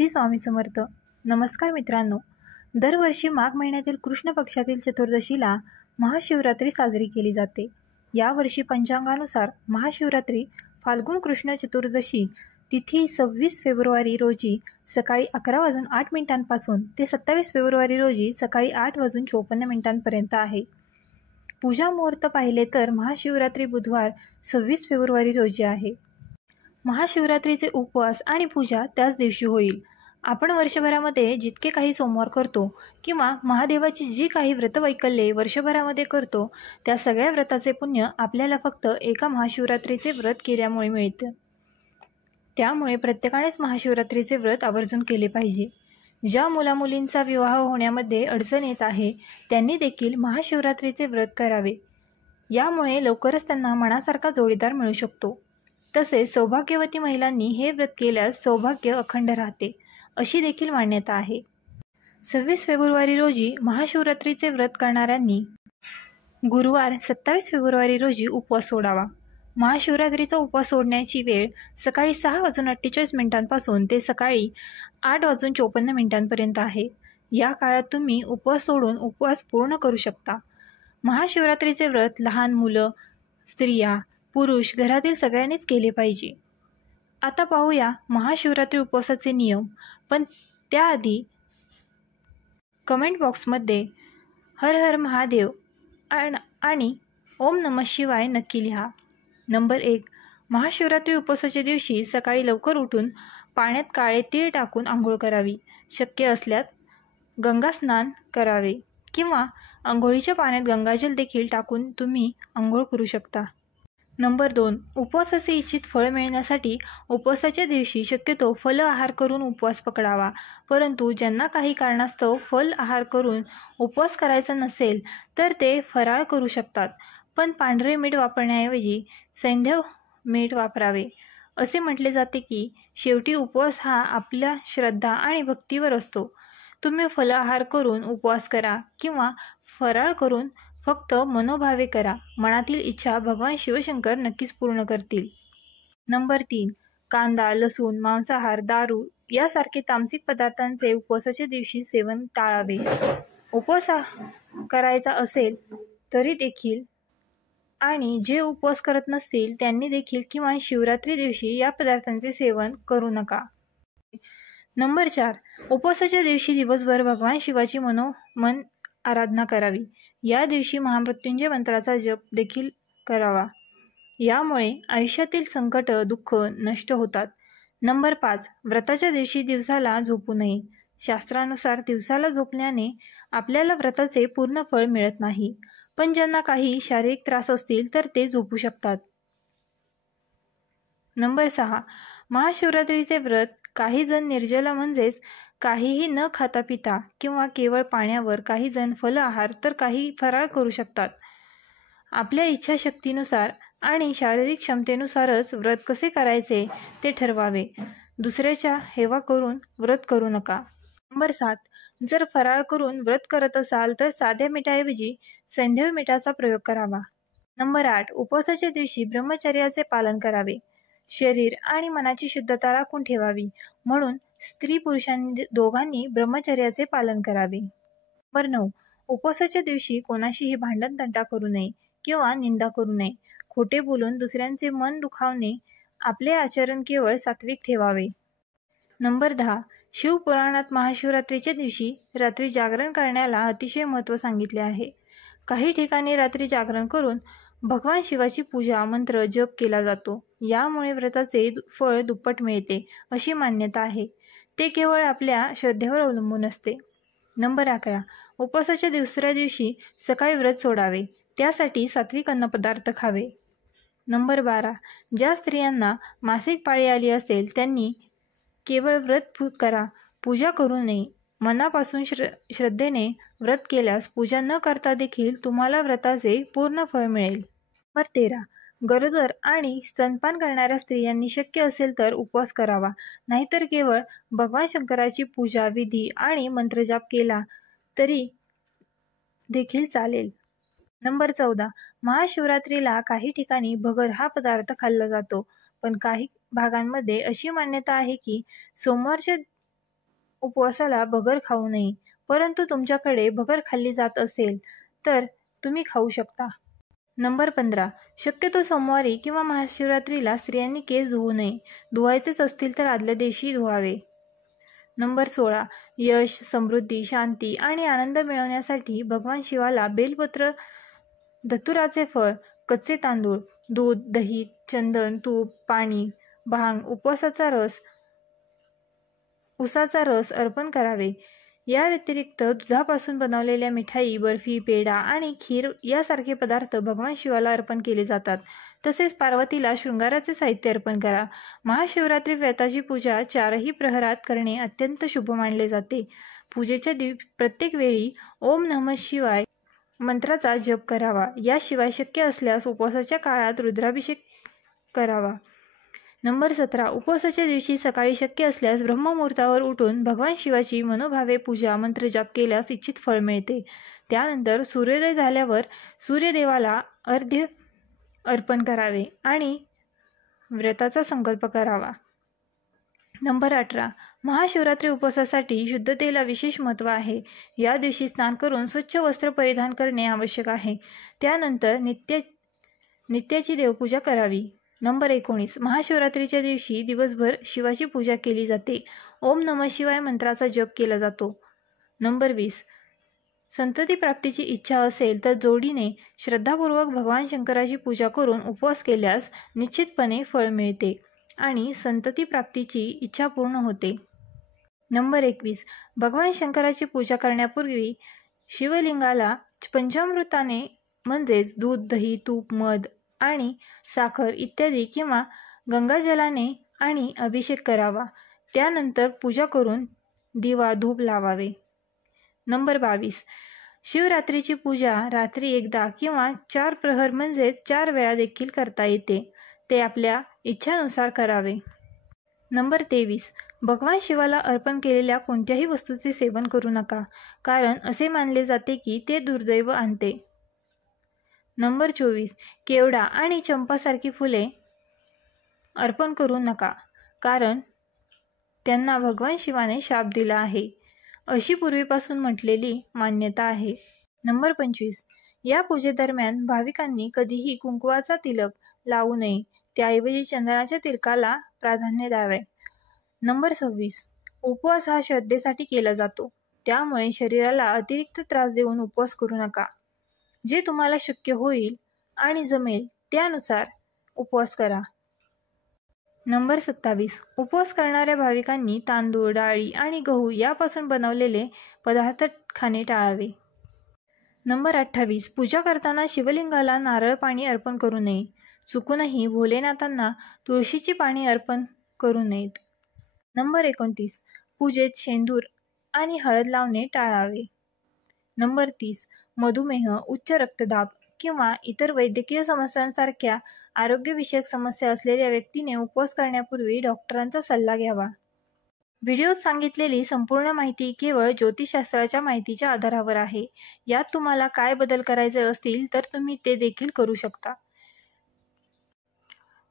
श्री स्वामी समर्थ. नमस्कार मित्रांनो, दरवर्षी माघ महिन्यातील कृष्ण पक्षातील चतुर्दशीला महाशिवरात्री साजरी केली जाते. यावर्षी पंचांगानुसार महाशिवरात्री फाल्गुन कृष्ण चतुर्दशी तिथी 26 फेब्रुवारी रोजी सकाळी 11:08 ते 27 फेब्रुवारी रोजी सकाळी 8:54 आहे. पूजा मुहूर्त पाहिले तर महाशिवरात्री बुधवार 26 फेब्रुवारी रोजी आहे. महाशिवरात्रीचे उपवास आणि पूजा त्याच दिवशी होईल. आपण वर्षभरामध्ये जितके काही सोमवार करतो किंवा महादेवाची जी काही व्रतवैकल्ये वर्षभरामध्ये करतो त्या सगळ्या व्रताचे पुण्य आपल्याला फक्त एका महाशिवरात्रीचे व्रत केल्यामुळे मिळते. त्यामुळे प्रत्येकानेच महाशिवरात्रीचे व्रत आवर्जून केले पाहिजे. ज्या मुलामुलींचा विवाह होण्यामध्ये अडचण येत आहे त्यांनी देखील महाशिवरात्रीचे व्रत करावे. यामुळे लवकरच त्यांना मनासारखा जोडीदार मिळू शकतो. तसेच सौभाग्यवती महिलांनी हे व्रत केल्यास सौभाग्य अखंड राहते अशी देखील मान्यता आहे. 26 फेब्रुवारी रोजी महाशिवरात्रीचे व्रत करणाऱ्यांनी गुरुवार 27 फेब्रुवारी रोजी उपवास सोडावा. महाशिवरात्रीचा उपवास सोडण्याची वेळ सकाळी 6:48 ते सकाळी 8:54 आहे. या काळात तुम्ही उपवास सोडून उपवास पूर्ण करू शकता. महाशिवरात्रीचे व्रत लहान मुलं, स्त्रिया, पुरुष घरातील सगळ्यांनीच केले पाहिजे. आता पाहूया महाशिवरात्री उपवासाचे नियम. पण त्याआधी कमेंट बॉक्समध्ये हर हर महादेव आणि ओम नमः शिवाय नक्की लिहा. नंबर 1. महाशिवरात्री उपवासाच्या दिवशी सकाळी लवकर उठून पाण्यात काळे तीळ टाकून आंघोळ करावी. शक्य असल्यास गंगा स्नान करावे किंवा आंघोळीच्या पाण्यात गंगाजल देखील टाकून तुम्ही आंघोळ करू शकता. नंबर 2. उपवासाचे इच्छित फळ मिळण्यासाठी उपवासाच्या दिवशी शक्यतो फल आहार करून उपवास पकडावा. परंतु ज्यांना काही कारणास्तव फल आहार करून उपवास करायचा नसेल तर ते फराळ करू शकतात. पण पांढरे मीठ वापरण्याऐवजी सैंधव मीठ वापरावे. असे म्हटले जाते की शेवटी उपवास हा आपल्या श्रद्धा आणि भक्तीवर असतो. तुम्ही फल आहार करून उपवास करा किंवा फराळ करून फक्त मनोभावे करा. मनातील इच्छा भगवान शिवशंकर नक्कीच पूर्ण करतील. नंबर 3. कांदा, लसूण, मांसाहार, दारू यासारखे तामसिक पदार्थांचे उपवासाच्या दिवशी सेवन टाळावे. उपवास करायचा असेल तरी देखील आणि जे उपवास करत नसतील त्यांनी देखील किमान शिवरात्री दिवशी या पदार्थांचे सेवन करू नका. नंबर 4. उपवासाच्या दिवशी दिवसभर भगवान शिवाची मनोमन आराधना करावी. या दिवशी महामृत्युंजय मंत्राचा जप देखील करावा. यामुळे आयुष्यातील संकट, दुःख नष्ट होतात. नंबर 5. व्रताच्या दिवशी दिवसाला झोपू नये. शास्त्रानुसार दिवसाला झोपल्याने आपल्याला व्रताचे पूर्ण फळ मिळत नाही. पण ज्यांना काही शारीरिक त्रास असतील तर ते झोपू शकतात. नंबर 6. महाशिवरात्रीचे व्रत काही जण निर्जला म्हणजेच काहीही न खाता पिता किंवा केवळ पाण्यावर, काही जण फल आहार तर काही फराळ करू शकतात. आपल्या इच्छाशक्तीनुसार आणि शारीरिक क्षमतेनुसारच व्रत कसे करायचे ते ठरवावे. दुसऱ्याच्या हेवा करून व्रत करू नका. नंबर 7. जर फराळ करून व्रत करत असाल तर साध्या मिठाऐवजी सैंधव मिठाचा प्रयोग करावा. नंबर 8. उपवासाच्या दिवशी ब्रह्मचर्याचे पालन करावे. शरीर आणि मनाची शुद्धता राखून ठेवावी म्हणून स्त्री पुरुषांनी दोघांनी ब्रह्मचर्याचे पालन करावे. नंबर 9. उपवासाच्या दिवशी कोणाशीही भांडण तंटा करू नये किंवा निंदा करू नये. खोटे बोलून दुसऱ्यांचे मन दुखावणे. आपले आचरण केवळ सात्विक ठेवावे. नंबर 10. शिवपुराणात महाशिवरात्रीच्या दिवशी रात्री जागरण करण्याला अतिशय महत्त्व सांगितले आहे. काही ठिकाणी रात्री जागरण करून भगवान शिवाची पूजा, मंत्र, जप केला जातो. यामुळे व्रताचे फळ दुप्पट मिळते अशी मान्यता आहे. ते केवळ आपल्या श्रद्धेवर अवलंबून असते. नंबर 11. उपवासाच्या दुसऱ्या दिवशी सकाळी व्रत सोडावे. त्यासाठी सात्विक अन्नपदार्थ खावे. नंबर 12. ज्या स्त्रियांना मासिक पाळी आली असेल त्यांनी केवळ व्रत करा, पूजा करू नये. मनापासून श्रद्धेने व्रत केल्यास पूजा न करता देखील तुम्हाला व्रताचे पूर्ण फळ मिळेल. नंबर 13. गरोदर आणि स्तनपान करणाऱ्या स्त्रियांनी शक्य असेल तर उपवास करावा. नाहीतर केवळ भगवान शंकराची पूजा, विधी आणि मंत्रजाप केला तरी देखील चालेल. नंबर 14. महाशिवरात्रीला काही ठिकाणी भगर हा पदार्थ खाल्ला जातो. पण काही भागांमध्ये अशी मान्यता आहे की सोमवारच्या उपवासाला भगर खाऊ नये, परंतु तुमच्याकडे भगर खाल्ली जात असेल तर तुम्ही खाऊ शकता. नंबर 15. शक्यतो सोमवारी किंवा महाशिवरात्रीला स्त्रियांनी केस धुवू नये. धुवायचेच असतील तर आदल्या दिवशी धुवावे. नंबर 16. यश, समृद्धी, शांती आणि आनंद मिळवण्यासाठी भगवान शिवाला बेलपत्र, धतुराचे फळ, कच्चे तांदूळ, दूध, दही, चंदन, तूप, पाणी, भांग, उसाचा रस अर्पण करावे. या व्यतिरिक्त दुधापासून बनवलेल्या मिठाई, बर्फी, पेढा आणि खीर यासारखे पदार्थ भगवान शिवाला अर्पण केले जातात. तसेच पार्वतीला शृंगाराचे साहित्य अर्पण करा. महाशिवरात्री व्रताची पूजा 4ही प्रहरात करणे अत्यंत शुभ मानले जाते. पूजेच्या प्रत्येक वेळी ओम नमः शिवाय मंत्राचा जप करावा. याशिवाय शक्य असल्यास उपवासाच्या काळात रुद्राभिषेक करावा. नंबर 17. उपवासाच्या दिवशी सकाळी शक्य असल्यास ब्रह्ममुहूर्तावर उठून भगवान शिवाची मनोभावे पूजा, मंत्रजाप केल्यास इच्छित फळ मिळते. त्यानंतर सूर्योदय झाल्यावर सूर्यदेवाला अर्घ्य अर्पण करावे आणि व्रताचा संकल्प करावा. नंबर 18. महाशिवरात्री उपवासासाठी शुद्धतेला विशेष महत्त्व आहे. या दिवशी स्नान करून स्वच्छ वस्त्र परिधान करणे आवश्यक आहे. त्यानंतर नित्याची देवपूजा करावी. नंबर 19. महाशिवरात्रीच्या दिवशी दिवसभर शिवाची पूजा केली जाते. ओम नमः शिवाय मंत्राचा जप केला जातो. नंबर 20. संतती प्राप्तीची इच्छा असेल तर जोडीने श्रद्धापूर्वक भगवान शंकराची पूजा करून उपवास केल्यास निश्चितपणे फळ मिळते आणि संतती प्राप्तीची इच्छा पूर्ण होते. नंबर 21. भगवान शंकराची पूजा करण्यापूर्वी शिवलिंगाला पंचामृताने म्हणजेच दूध, दही, तूप, मध आणि साखर इत्यादी किंवा गंगाजलाने आणि अभिषेक करावा. त्यानंतर पूजा करून दिवा धूप लावावे. नंबर 22. शिवरात्रीची पूजा रात्री एकदा किंवा 4 प्रहर म्हणजेच 4 वेळा देखील करता येते. ते आपल्या इच्छानुसार करावे. नंबर 23. भगवान शिवाला अर्पण केलेल्या कोणत्याही वस्तूचे सेवन करू नका, कारण असे मानले जाते की ते दुर्दैव आणते. नंबर 24. केवडा आणि चंपासारखी फुले अर्पण करू नका, कारण त्यांना भगवान शिवाने शाप दिला आहे, अशी पूर्वीपासून म्हटलेली मान्यता आहे. नंबर 25. या पूजेदरम्यान भाविकांनी कधीही कुंकवाचा तिलक लावू नये. त्याऐवजी चंदनाच्या तिलकाला प्राधान्य द्यावे. नंबर 26. उपवास हा श्रद्धेसाठी केला जातो. त्यामुळे शरीराला अतिरिक्त त्रास देऊन उपवास करू नका. जे तुम्हाला शक्य होईल आणि जमेल त्यानुसार उपवास करा. नंबर 27. उपवास करणाऱ्या भाविकांनी तांदूळ, डाळी आणि गहू यापासून बनवलेले पदार्थ खाणे टाळावे. नंबर 28. पूजा करताना शिवलिंगाला नारळ पाणी अर्पण करू नये. चुकूनही भोलेनाथांना तुळशीची पाने अर्पण करू नयेत. नंबर 29. पूजेत शेंदूर आणि हळद लावणे टाळावे. नंबर 30. मधुमेह, उच्च रक्तदाब किंवा इतर वैद्यकीय समस्यांसारख्या आरोग्यविषयक समस्या असलेल्या व्यक्तीने उपवास करण्यापूर्वी डॉक्टरांचा सल्ला घ्यावा. व्हिडिओत सांगितलेली संपूर्ण माहिती केवळ ज्योतिषशास्त्राच्या माहितीच्या आधारावर आहे. यात तुम्हाला काय बदल करायचे असतील तर तुम्ही ते देखील करू शकता.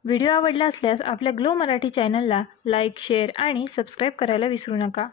व्हिडिओ आवडला असल्यास आपल्या ग्लो मराठी चॅनलला लाईक, शेअर आणि सबस्क्राईब करायला विसरू नका.